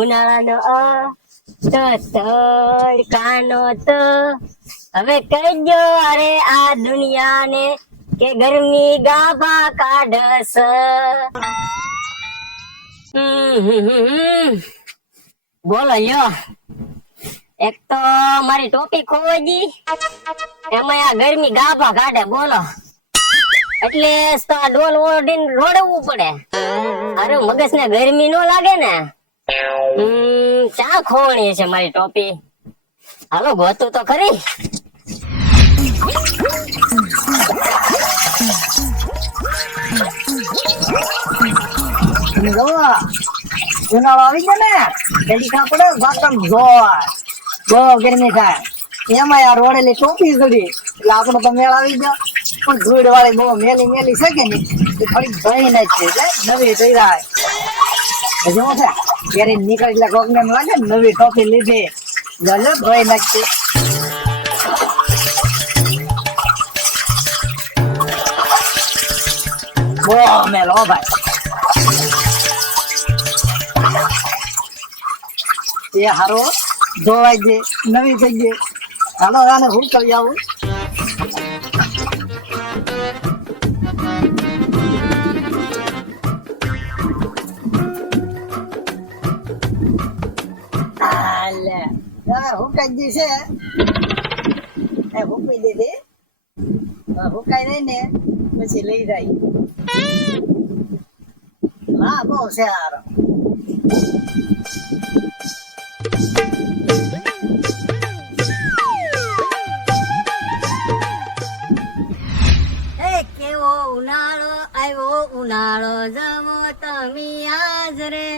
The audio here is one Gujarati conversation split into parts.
ઉનાળાનો તડકાનો તો હવે કહેજો અરે આ દુનિયાને કે ગરમી ગાભા કાઢસ. બોલો લ્યો, એક તો મારી ટોપી ખોવાઈ ગઈ, એમાં આ ગરમી ગાભા કાઢે. બોલો, એટલે ડોલ ઓઢીને રોડવું પડે. અરે મગજ ને ગરમી નો લાગે ને. ચા ખોવણી છે મારી ટોપી. હાલો ગોતું તો ખરી. ઉનાળો આવી ગયો ને, તેડી કાપડે વાતમ જોર બહુ ગરમી થાય. એમાં યાર રોડેલી ટોપી ચડી એટલે આપણો તો મેળ આવી ગયો. પણ ધૂળ વાળી બહુ મેલી મેલી છે કે નહીં, એ થોડીક ભરી નાખી છે એટલે નવી થઈ જાય. શું છે ત્યારે નીકળી એટલે કોક ને એમ લાગે નવી ટોપી લીધી એટલે ભરી નાખી. બહુ મેલ હો ભાઈ. એ હારો ધોવાઈ ગઈ, નવી થઈ ગઈ. હાલો આને હું કરી આવું. હુકાઈ ગઈ છે, એ હુકવી દીધી. હુકાઈ જાય ને પછી લઈ જાય. હા બહુ છે હારો. કેવો ઉનાળો આવ્યો, ઉનાળો જમો તમે આજ રે.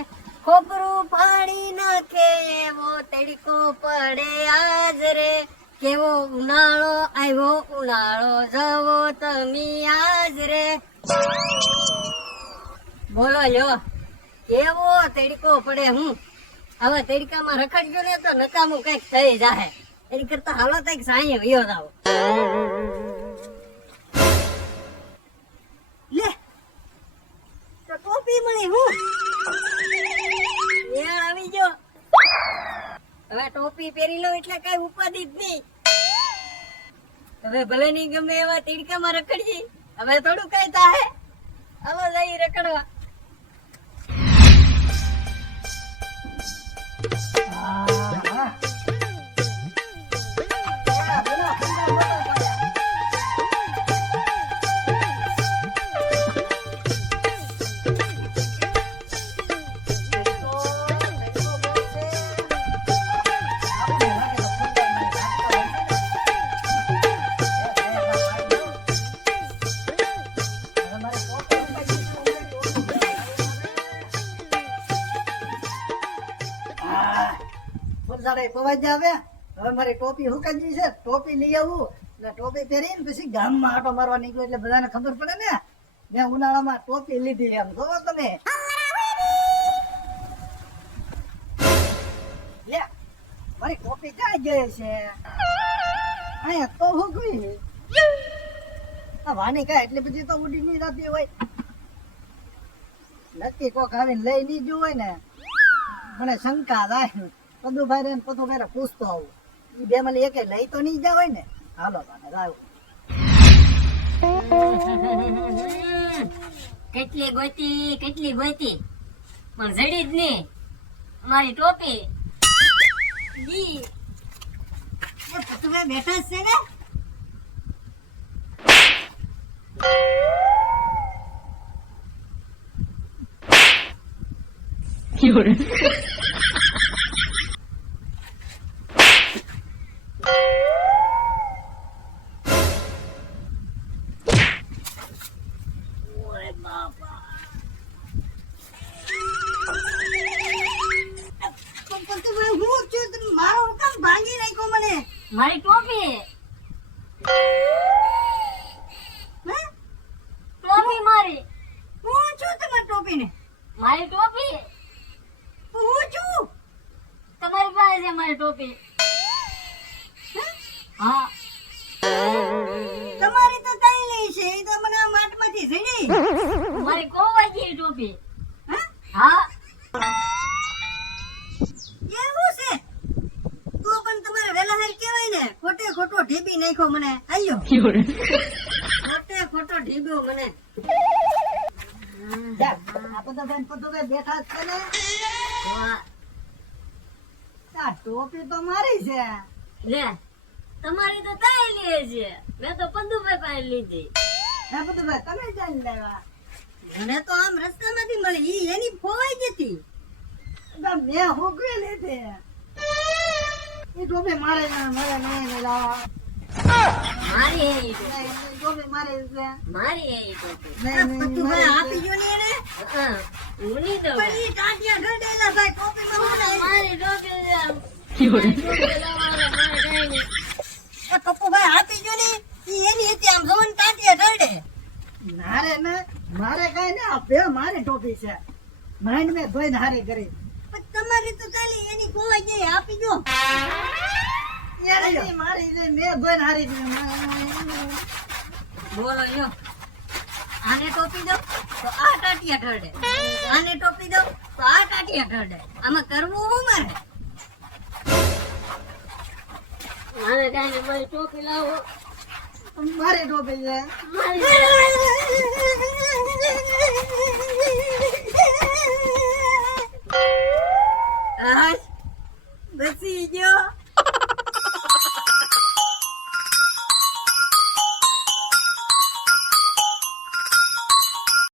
ખોપરું પાણી નાખે એવો તડકો પડે આજ રે. કેવો ઉનાળો આવ્યો, ઉનાળો જવો તમે આજ રે. બોલો લ્યો, કેવો તડકો પડે. હું હવે તડકામાં રખડજો ને તો નકામું કઈક થઈ જાય. એની કરતા હાલો કઈક સાંજે વયો જાવ. લે તો ટોપી મળી. હું મેળ આવી ગયો. હવે ટોપી પહેરી લો એટલે કઈ ઉપાધિ જ નહીં. હવે ભલે નહીં ગમે એવા તીડકામાં રખડજી. હવે થોડું કઈ થાય. હવે જઈ રખડવા. પવાજ આવે. હવે મારી ટોપી હુકાઈ ગઈ છે, ટોપી લઈ આવું ને ટોપી પહેરીને પછી ગામમાં આટો મારવા નીકળ્યો એટલે બધાને ખબર પડે ને મેં ઉનાળામાં ટોપી લીધી. એમ જોવો તમે. લે મારી ટોપી ક્યાં ગઈ છે? અહીંયા તો હુકવી. આ વાની કાંઈ એટલી બધી તો ઉડી નહીં જતી હોય. નક્કી કોક આવીને લઈ નહીં ગયું હોય ને, મને શંકા થાય. પદુભાઈ રે પદુભાઈ પૂછતો આવું. એ બે મને એક લઈ તો નહીં જાવ હોય ને. હાલો તાને જાવ. કેટલી ગોતી પણ જડી જ નહીં મારી ટોપી. જી એ પદુભાઈ બેઠા જ છે ને. મારી ટોપી ટોપી મારી. હું છું તમારી ટોપી ને. મારી ટોપી હું છું તમારી પાસે છે. મારી ટોપી. હા ટોપી હે? હા એવું છે તો પણ તમારે વેલા હાર કહેવાય ને ખોટે ખોટો ઢીબી નાખ્યો મને આયો ખોટે ખોટો ઢીબ્યો મને જા આ પદુભાઈ બેઠા જ છે ને તો આ ટોપી તો મારી છે લે તમારી તો તાઈ લે છે મેં તો પંદુભાઈ પાસે લીધી હે પદુભાઈ તમે જાણી લેવા મને તો આમ રસ્તામાંથી મળી ઈ એની ફોવાઈ જતી મેં હોગવે લીધી ઈ ટોપી મારે નહીં લાવા મારી હે ઈ ટોપી. નહીં, ટોપી મારી છે મારી હે ઈ ટોપી. નહીં, પદુભાઈ આપી જો ને એને હા, હું નહીં દઉં. પણ ઈ ટાટિયા ઢળેલા ભાઈ ટોપીમાં હું નાઈ મારી ટોપી છે. મારી ટોપી લાવવાનો, મારે કાંઈ નહીં. એ પપ્પુભાઈ આપી જો ને ઈ એની હતી આમ જોન ટાટિયા ઢળે મારે કઈ ને આપે મારી ટોપી છે માઇન્ડ મે ધોઈને હારી કરી પણ તમારી તો ચાલી એની ખોવાઈ ગઈ આપી જો યાર મારી જે મે ધોઈને હારી દીધી બોલો યો. આને ટોપી દો તો આ ટાટિયા ઢળે આને ટોપી દો તો આ ટાટિયા ઢળે આમાં કરવું હું મારે મારે કાંઈ નહીં, મારી ટોપી લાવો. મારી ટોપી છે મારી